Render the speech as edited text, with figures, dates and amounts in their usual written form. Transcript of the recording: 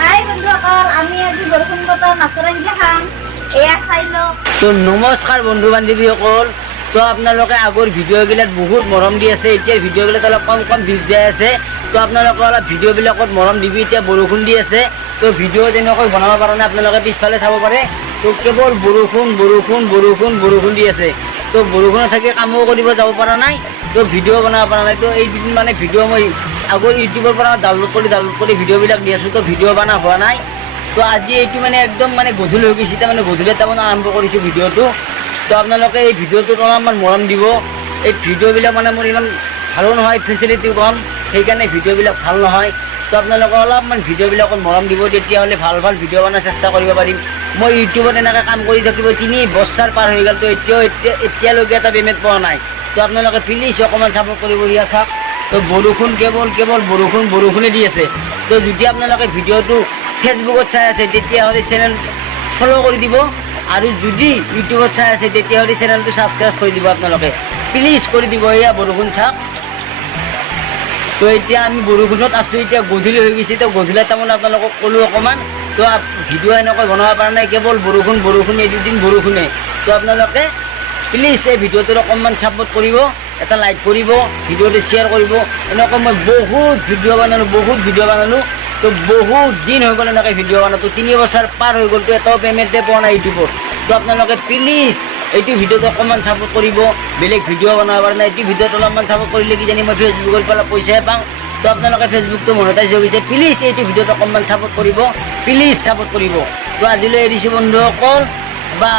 হাই বন্ধুসকল, আমি আজি বৰষুণ বতৰ মাছৰ আঞ্জা খাম। এয়া চাই লওক। তো নমস্কাৰ বন্ধু বান্ধৱীসকল। তো আপোনালোকে আগৰ ভিডিঅ'গিলাত বহুত মৰম দি আছে, এতিয়াৰ ভিডিঅ'গিলাত অলপ কম কম ভিউজ যাই আছে। তো আপোনালোকে অলপ ভিডিঅ'বিলাকত মৰম দিবি। এতিয়া বৰষুণ দি আছে, তো ভিডিঅ' তেনেকৈ বনাব পৰা নাই। আপোনালোকে পিছফালে চাব পাৰে, তো কেৱল বৰষুণ বৰষুণ বৰষুণ বৰষুণ দি আছে। তো বৰষুণত থাকি কামো কৰিব যাব পৰা নাই, তো ভিডিঅ' বনাব পৰা নাই। তো এই দুদিন মানে ভিডিঅ' মই আগৰ ইউটিউবৰ পৰা ডাউনলোড কৰি ভিডিঅ'বিলাক দি আছোঁ, তো ভিডিঅ' বনা হোৱা নাই। তো আজি এইটো মানে একদম মানে গধূলি হৈ গৈছে, তাৰমানে গধূলি তাৰমানে আৰম্ভ কৰিছোঁ ভিডিঅ'টো। তো আপোনালোকে এই ভিডিঅ'টোত অলপমান মৰম দিব। এই ভিডিঅ'বিলাক মানে মোৰ ইমান ভালো নহয়, ফেচিলিটিও কম, সেইকাৰণে ভিডিঅ'বিলাক ভাল নহয়। তো আপোনালোকে অলপমান ভিডিঅ'বিলাকত মৰম দিব, তেতিয়াহ'লে ভাল ভাল ভিডিঅ' বনাৰ চেষ্টা কৰিব পাৰিম। মই ইউটিউবত এনেকৈ কাম কৰি থাকিব 3 বছৰ পাৰ হৈ গ'ল, তো এতিয়ালৈকে এটা পেমেণ্ট পোৱা নাই। তো আপোনালোকে প্লিজ অকণমান ছাপোৰ্ট কৰিব দিয়া চাওক। তো বৰষুণ কেৱল বৰষুণে দি আছে। তো যদি আপোনালোকে ভিডিঅ'টো ফেচবুকত চাই আছে তেতিয়াহ'লে চেনেল ফ'ল' কৰি দিব, আৰু যদি ইউটিউবত চাই আছে তেতিয়াহ'লে চেনেলটো ছাবস্ক্ৰাইব কৰি দিব। আপোনালোকে প্লিজ কৰি দিব। এয়া বৰষুণ চাওক। তো এতিয়া আমি বৰষুণত আছোঁ, এতিয়া গধূলি হৈ গৈছে। তো গধূলি তাৰমানে আপোনালোকক ক'লোঁ অকণমান। তো ভিডিঅ' এনেকৈ বনাব পৰা নাই, কেৱল বৰষুণ এই দুদিন বৰষুণে। তো আপোনালোকে প্লিজ এই ভিডিঅ'টোত অকণমান ছাপোৰ্ট কৰিব, এটা লাইক কৰিব, ভিডিঅ'টো শ্বেয়াৰ কৰিব। এনেকৈ মই বহুত ভিডিঅ' বনালোঁ। তো বহুত দিন হৈ গ'ল এনেকৈ ভিডিঅ' বনাতো, 3 বছৰ পাৰ হৈ গ'ল, তো এটাও পেমেণ্টে পোৱা নাই ইউটিউবত। তো আপোনালোকে প্লিজ এইটো ভিডিঅ'টো অকণমান ছাপোৰ্ট কৰিব। বেলেগ ভিডিঅ' বনাব পৰা নাই, এইটো ভিডিঅ'ত অলপমান ছাপোৰ্ট কৰিলে কিজানি মই ফেচবুকৰ পৰা পইচাই পাওঁ। তো আপোনালোকে ফেচবুকটো মনেটাইজ হৈ গৈছে, প্লিজ এইটো ভিডিঅ'ত অকণমান ছাপোৰ্ট কৰিব, প্লিজ ছাপোৰ্ট কৰিব। তো আজিলৈ এৰিছোঁ বন্ধুসকল, বা